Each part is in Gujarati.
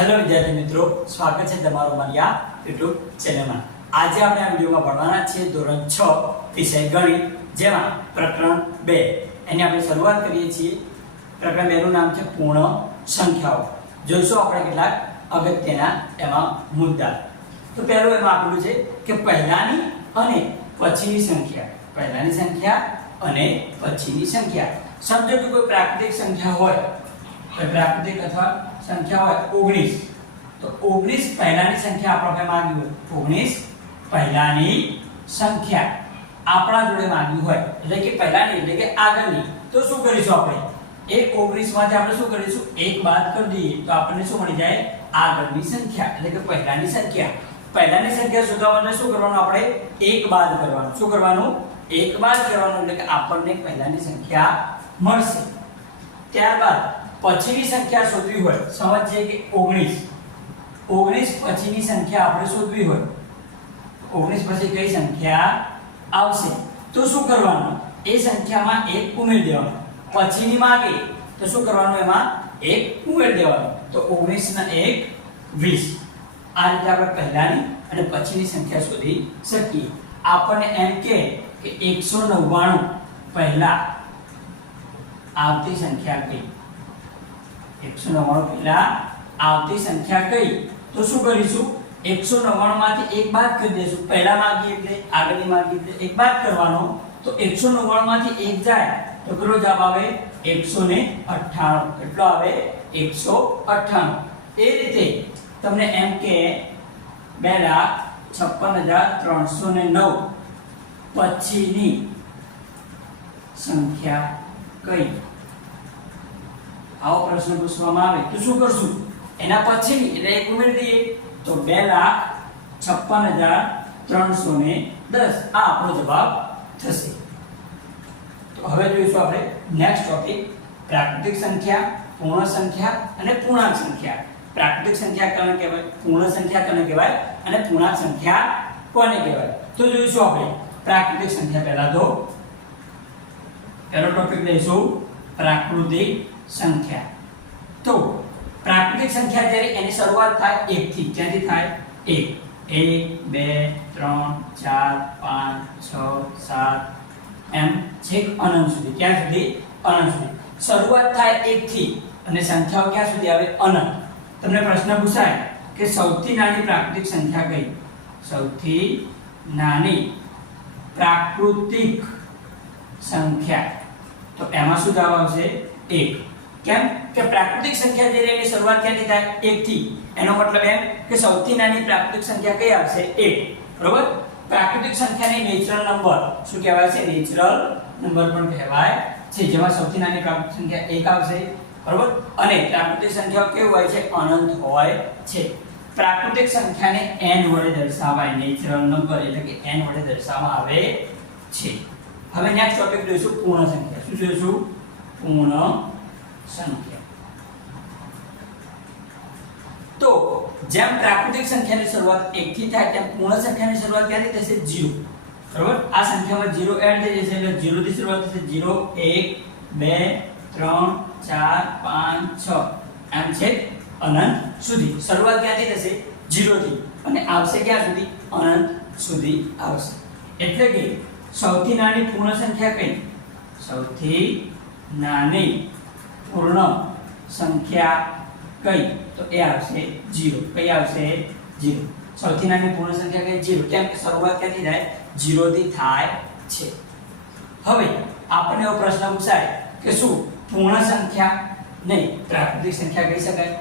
હેલો વિદ્યાર્થી મિત્રો, સ્વાગત છે તમારું મારી આ YouTube ચેનલમાં। આજે આપણે આ વિડિયોમાં ભણવાના છે ધોરણ 6 વિષય ગણિત, જેમાં પ્રકરણ 2 એની આપણે શરૂઆત કરીએ છીએ। પ્રકરણ 2 નું નામ છે પૂર્ણ સંખ્યાઓ। જોઈશું આપણે કેટલાક અગત્યના એમાં મુદ્દા। તો પહેલું એમાં આપેલું છે કે પહેલાની અને પછીની સંખ્યા, પહેલાની સંખ્યા અને પછીની સંખ્યા। સમજો કે કોઈ પ્રાકૃતિક સંખ્યા હોય, કોઈ પ્રાકૃતિક અથવા संख्या હોય 19, तो 19 પહેલાની સંખ્યા આપણે માંગી હોય, 19 પહેલાની સંખ્યા આપણા જોડે માંગી હોય, એટલે કે પહેલાની એટલે કે આગળની, તો શું કરીશું આપણે? એ 19 માંથી આપણે શું કરીશું? 1 બાદ કરી દઈએ તો આપણને શું મળી જાય? આગળની સંખ્યા, એટલે કે પહેલાની સંખ્યા। પહેલાની સંખ્યા શોધવા માટે શું કરવાનું? આપણે 1 બાદ કરવાનું। શું કરવાનું? 1 બાદ કરવાનું, એટલે કે આપણને પહેલાની સંખ્યા મળશે। ત્યારબાદ પછીની સંખ્યા શોધવી હોય, સમજીએ કે 19 પછીની સંખ્યા આપણે શોધવી હોય, 19 પછી કઈ સંખ્યા આવશે? તો શું કરવાનું? એ સંખ્યામાં 1 ઉમેરી દેવાનું। પછીની માંગે તો શું કરવાનું? એમાં 1 ઉમેરી દેવાનું। તો 19 ના 1 20। આ રીતે આપણે પહેલાની અને પછીની સંખ્યા શોધી શકીએ। આપણને એમ કે 199 પહેલા આવતી સંખ્યા કઈ? 199 પહેલા આવતી સંખ્યા કઈ? તો શું કરીશું? 199 માંથી 1 બાદ કરી દઈશું। પહેલા માંગી એટલે આગળની માંગી એટલે 1 બાદ કરવાનો। તો 199 માંથી 1 જાય તો કેટલો જવાબ આવે? 198। કેટલો આવે? 198। એ રીતે તમને એમ કે 2,56,309 પછીની સંખ્યા કઈ? આવો પ્રશ્ન પૂછવામાં આવે તો શું કરશું? એના પછીની એટલે 1 ઉમેરી દઈએ તો 2,56,310 આ આપણો જવાબ થશે। તો હવે જોઈશું આપણે નેક્સ્ટ ટોપિક, પ્રાકૃતિક સંખ્યા, પૂર્ણ સંખ્યા અને પૂર્ણાંક સંખ્યા। પ્રાકૃતિક સંખ્યા કોને કહેવાય? પૂર્ણ સંખ્યા કોને કહેવાય? અને પૂર્ણાંક સંખ્યા કોને કહેવાય? તો જોઈશું આપણે પ્રાકૃતિક સંખ્યા। પહેલા તો પહેલો ટોપિક લઈશું પ્રાકૃતિક સંખ્યા। તો પ્રાકૃતિક સંખ્યા જ્યારે એની શરૂઆત થાય 1 થી, ક્યાંથી થાય? 1 2 3 4 5 6 7 એમ છેક અનંત સુધી। ક્યાં સુધી? અનંત સુધી શરૂઆત થાય 1 થી અને સંખ્યાઓ ક્યાં સુધી આવે? અનંત। તમને પ્રશ્ન પૂછાય કે સૌથી નાની પ્રાકૃતિક સંખ્યા કઈ? સૌથી નાની પ્રાકૃતિક સંખ્યા, તો એમાં શું જવાબ આવશે? 1। કેમ કે પ્રાકૃતિક સંખ્યા જ્યારે એની શરૂઆત ક્યાંથી થાય? 1 થી। એનો મતલબ એમ કે સૌથી નાની પ્રાકૃતિક સંખ્યા કઈ આવશે? 1। બરોબર? પ્રાકૃતિક સંખ્યાને નેચરલ નંબર શું કહેવાય છે? નેચરલ નંબર પણ કહેવાય છે, જેમાં સૌથી નાની પ્રાકૃતિક સંખ્યા 1 આવશે। બરોબર? અને પ્રાકૃતિક સંખ્યાઓ કેવું હોય છે? અનંત હોય છે। પ્રાકૃતિક સંખ્યાને n વડે દર્શાવાય, નેચરલ નંબર એટલે કે n વડે દર્શાવવામાં આવે છે। હવે નેક્સ્ટ ટોપિક જોઈશું પૂર્ણ સંખ્યા। શું જોઈશું? પૂર્ણ સંખ્યા। તો જેમ પ્રાકૃતિક સંખ્યાની શરૂઆત 1 થી થાય તેમ પૂર્ણ સંખ્યાની શરૂઆત ક્યાંથી થશે? 0। બરોબર? આ સંખ્યામાં 0 એડ થઈ જશે એટલે 0 થી શરૂઆત થશે। 0 1 2 3 4 5 6 એમ છે અનંત સુધી। શરૂઆત ક્યાંથી થશે? 0 થી અને આવશે ક્યાં સુધી? અનંત સુધી આવશે। એટલે કે સૌથી નાની પૂર્ણ સંખ્યા કઈ? સૌથી નાની પૂર્ણ સંખ્યા કઈ? તો એ આવશે 0। કઈ આવશે? 0। સૌથી નાની પૂર્ણ સંખ્યા કઈ? 0। કેમ કે શરૂઆત ક્યાંથી થાય? 0 થી થાય છે। હવે આપણને એવો પ્રશ્ન પૂછાય કે શું પૂર્ણ સંખ્યા નહીં પ્રાકૃતિક સંખ્યા કહી શકાય?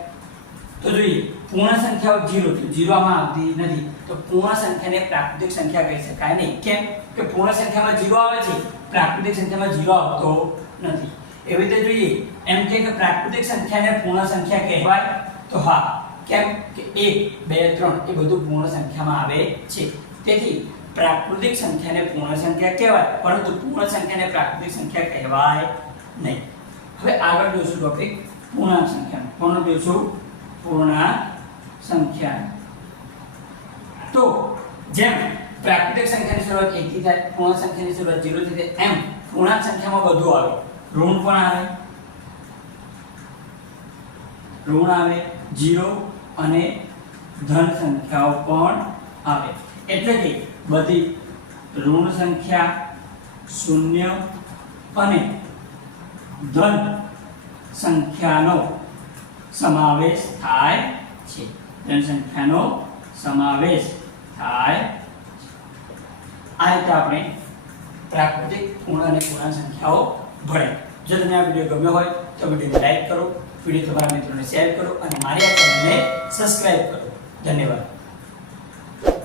તો જોઈએ, પૂર્ણ સંખ્યાઓ 0 થી 0 માં આવતી નથી, તો પૂર્ણ સંખ્યાને પ્રાકૃતિક સંખ્યા કહી શકાય નહીં। કેમ કે પૂર્ણ સંખ્યામાં 0 આવે છે, પ્રાકૃતિક સંખ્યામાં 0 આવતો નથી। એવી રીતે જોઈએ એમ કે પ્રાકૃતિક સંખ્યાને પૂર્ણ સંખ્યા કહેવાય? તો હા। કેમ કે 1 2 3 એ બધું પૂર્ણ સંખ્યામાં આવે છે। તેથી પ્રાકૃતિક સંખ્યાને પૂર્ણ સંખ્યા કહેવાય, પરંતુ પૂર્ણ સંખ્યાને પ્રાકૃતિક સંખ્યા કહેવાય નહીં। હવે આગળ જોઈશું ટોપિક પૂર્ણાંક સંખ્યા। કોનો જોઈશું? પૂર્ણાંક સંખ્યા। તો જેમ પ્રાકૃતિક સંખ્યાની શરૂઆત 1 થી થાય, પૂર્ણ સંખ્યાની શરૂઆત 0 થી થાય, એમ પૂર્ણાંક સંખ્યામાં બધું આવે। ઋણ પણ આવે, ઋણ આવે, 0 અને ધન સંખ્યાઓ પણ આવે. એટલે કે બધી ઋણ સંખ્યા, શૂન્ય અને ધન સંખ્યાનો સમાવેશ થાય છે. ધન સંખ્યાનો સમાવેશ થાય. આ રીતે આપણે પ્રાકૃતિક પૂર્ણ અને પૂર્ણાંક સંખ્યાઓ ભણે. જો તમને આ વિડીયો ગમ્યો હોય તો વિડીયોને લાઈક કરો, વિડીયો તમારા મિત્રોને શેર કરો અને મારી આ ચેનલને સબસ્ક્રાઇબ કરો. ધન્યવાદ.